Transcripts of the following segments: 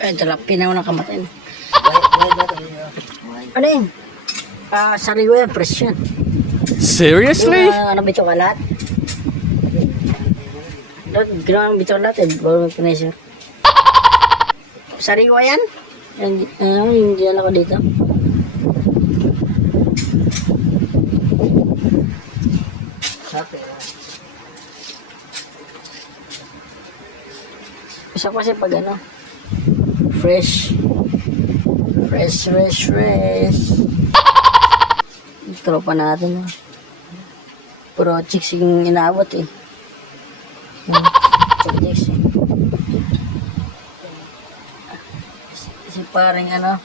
Ay, talapi na ako nakamatay. Ano yun? Sariwa yan, fresh yan. Seriously? Yung ano, bito kalat. Ginawa ng bito kalat eh, bago may pinesyo. Sariwa yan? Yung diyan ako dito. Isa kasi pag ano, fresh. Fresh. Tropa natin. Puro chicks yung inaabot eh. Chicks eh. Si paring ano.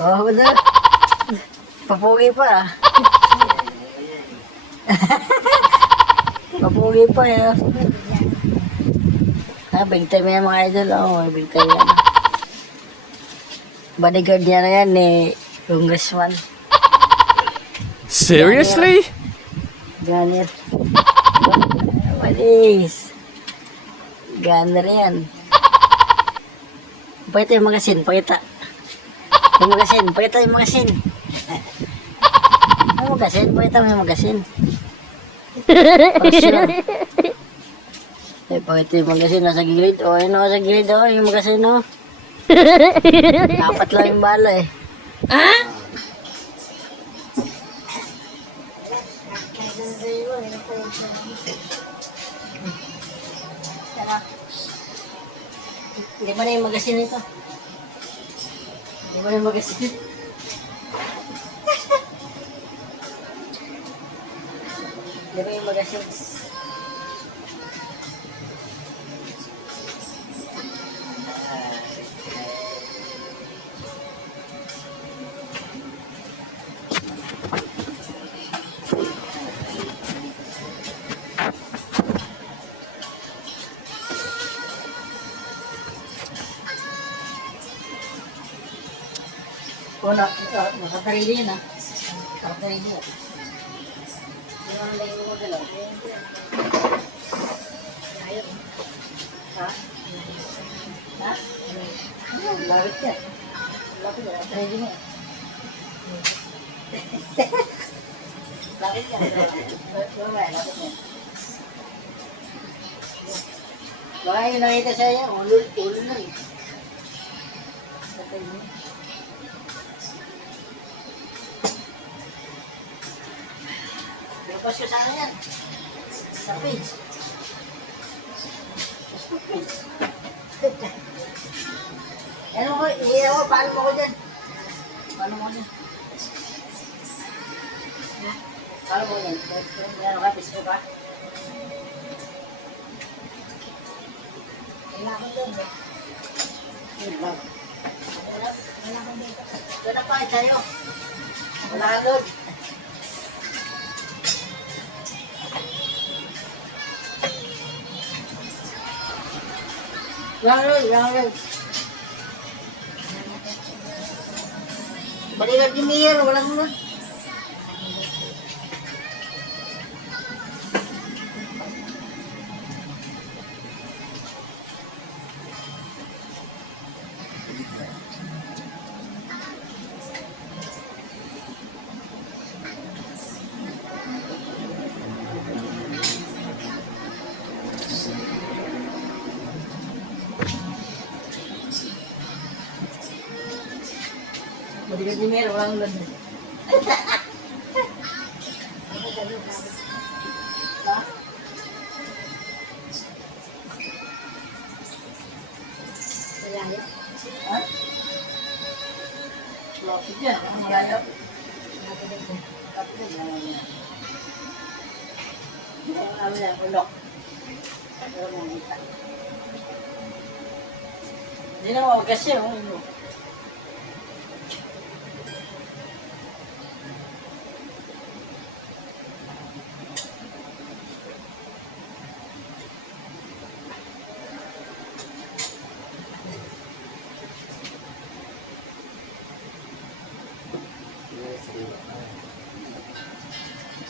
Oh, wala. Papugi pa. Papugi pa eh. Big time yan mga idol. Big time yan. Bodyguard niya na yan eh. Congressman. Seriously? Gunner. Walis. Gunner yan. Pakita yung magasin. Pakita. Yung magasin. Pakita yung magasin. Yung magasin. Pakita mo yung magasin. Para sure. Pakita yung magasin. Nasa gilid. Ayun nasa gilid. Yung magasin o. Apat lang yung bala eh. Hindi ba na yung magasin ito? Hindi ba na yung magasin? Hindi ba yung magasin? Nakatarili yan Nakatarili yan. Hindi mo nalagay mo magalaw. Ayun. Ha? Lapit yan. Lapit yan. Nakatarili mo yan. Lapit yan. Lapit yan. Baka yung nakita sa'yo, ulo na eh. Nakatarili mo. Tapos ko sana yan. Sa page. Sa page. Ano mo, paano mo ko dyan? Paano mo dyan? Paano mo yan? Ano ka, pisko ka? Kailangan doon ba? Kailangan dito. Doon na pa, sa'yo. Wala doon. Lang. Balikan di Mir, walang mo. Balikan di Mir, walang mo. Lapit yan, malayo. Lapit yan. Ano yan, ulok. Hindi na mawagas yan.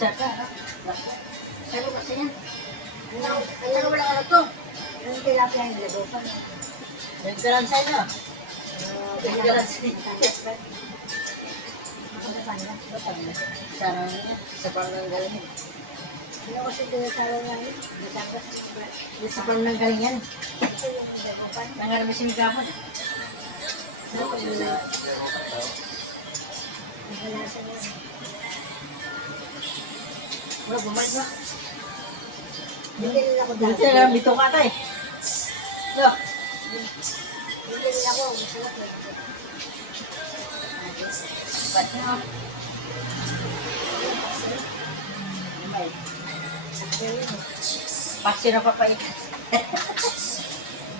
Saka, saka kasi yan. Saka wala ka na to. Yung tilapia yung ladopan. Nagkaroon sa inyo. Nagkaroon sa inyo. Sana niya. Sa pananggaling. Ano kasi tinatawag namin? Sa pananggaling yan. Nangarami si Mikapon. Wala, bumalik ba? Hindi nila ako Dito dati. na bito ka tayo. Look. Hindi nila ako. Masarap eh. Ba't na? Pasti na papait.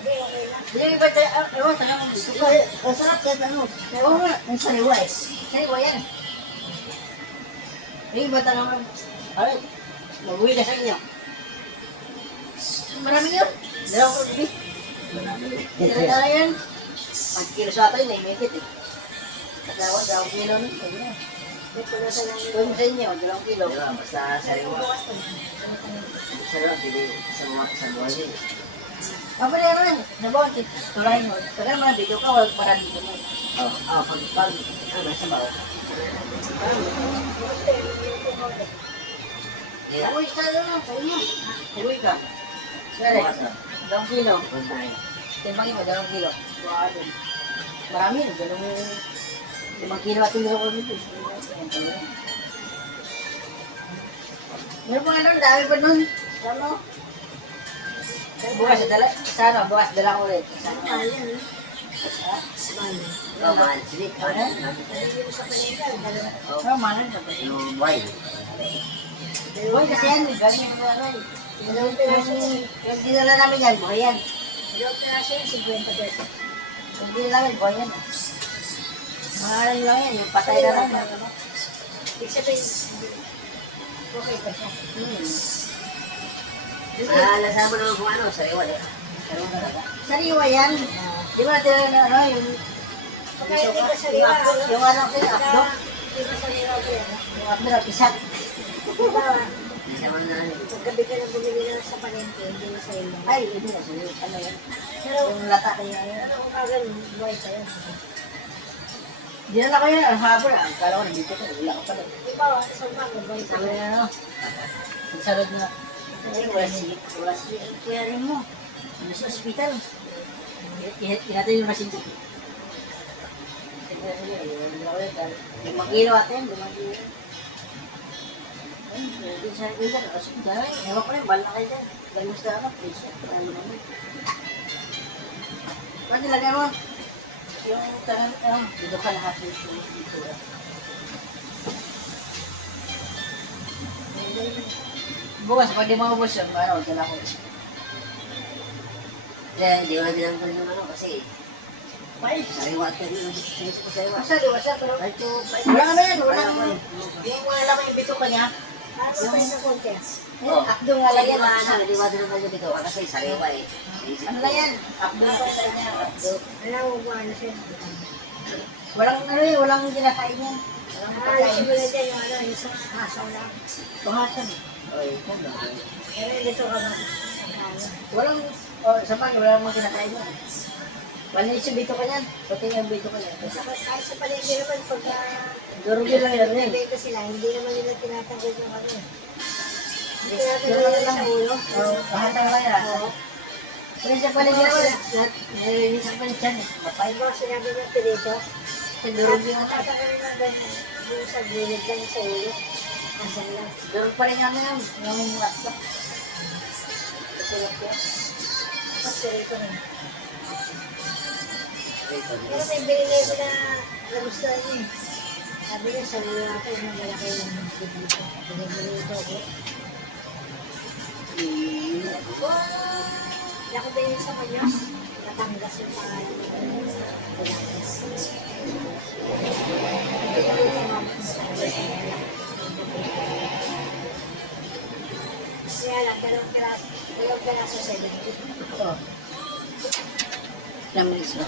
Hindi, okay lang. Hindi ba tayo? Ewan, tanong mo dito. Ang sarap yan, ano? Oo nga, ang sariwa eh. Sariwa yan. Hindi ba tanong mo? Ay, mag-uwi na sa inyo. Marami yun. Dalawang kulbi. Tira-tira yan. Pag-kilo sa atin, naimikit eh. Dalawang kilo nun. Dito na sa namin. Kung sa inyo, 2 kilo. Diba, basta sariwa. Sarap, hindi sa mga kasabuhan din. Mabali naman. Nabawan, tulay mo. Tagal mo na video ka, wala para dito mo. Pag, sa bawa. Yeah. Uy, sa ano, sa inyo. Uwi ka. Sari, 2 kilo. Timbangin mo, 2 kilo. Marami, 5 kilo at 2 kilo dito. Meron pa nga doon, dami pa doon. Ano? Bukas, bukas, dala ko ulit. Mahal yan. Ha? Mahal. Mahal. Sige, Hindi mo sa palengke. Dalawa. Oh, manan ka ba? yung wine. Boy, kasi yan, ganyan mo ano eh. Yung dinala namin yan, buhay yan. Dalawang piraso yun, 50 pesos. Yung dinala namin, buhay yan. Mga ano lang yan, yung patay na lang. Ano? Ibig sabihin, okay pa siya. Alasama naman kung ano, sariwa. Sariwa talaga. Sariwa yan. Di ba natin ano, yung... Pagka hindi ka sariwa, Yung ano, yung abdo. Hindi ka sariwa ko yan. Yung abdo na pisat. Diba, Hindi naman na. paggabi ka na bumili na sa palengke, hindi na sariwa. Ay, hindi na sariwa. Ano yan? Pero, Yung lata kayo. pero kung kagan, buhay ka yan. Dinala ko yan, ang hapon. Ang kala ko nandito ko, wala ko pala. Diba, isang bako, buhay ka Sabi yan. na ano, ang salod na. Ay, wala si kuya rin mo. Ano sa ospital. Kinatay yung masin. 5 kilo atin, 5 kilo. Ay, hindi sa kuya, ospital. Ewan ko rin, bala kayo dyan. Galos na ako, please. Ano naman. Pwede lagay mo. Yung tangan, dito ka lahat dito. Bukas, pag di maubos yun, ano, dala ko. Hindi ko na binanggal yung ano kasi Ay, sariwa at yung sinisip ko sariwa. masa, diwasa, pero... Ay, ito, Wala ano yan, walang... Yung mga laman yung bito ka niya. Ano tayo sa konti? Oh. Akdo nga lang yan. Di ba dinanggal yung bito? Kasi sariwa eh. Ano lang yan? Akdo nga sa niya, akdo. Alam mo ba ano siya? Walang ano eh, walang ginakain yan. Walang pagkain. Simula dyan yung ano, yung sa asaw lang. Tuhasan. Oy, Pero dito ka ba? Walang, sa bagay, walang mga kinakain yan. Walang yung bito ka niyan. Pati yung bito ka niyan. Kahit sa palengke naman, pagka Durugin lang yan eh. nabenta sila, hindi naman nila tinatanggal yung ano. Hindi Yung tinatanggal ano nila lang, sa ulo. tuhasan lang yan. Pero sa paligid naman, Lahat, narinig sa paligid yan eh. ay ba sinabi ng pilito? Sa durugin lang. Tatanggalin lang ganyan. Yung sa gilid lang sa ulo. Asan lang. Durug pa rin yan yan. Yung atla. Kasi ito na. ito. Pero may binigay ko na nagustuhan niya eh. Sabi niya, sa ulo natin, magalaki yung dito. Binibili ito ako. Hindi ako din sa kanyos. Natangas yung pangalan niya. Kaya lang, dalawang piraso 70. Oh. Ilang minutes ba?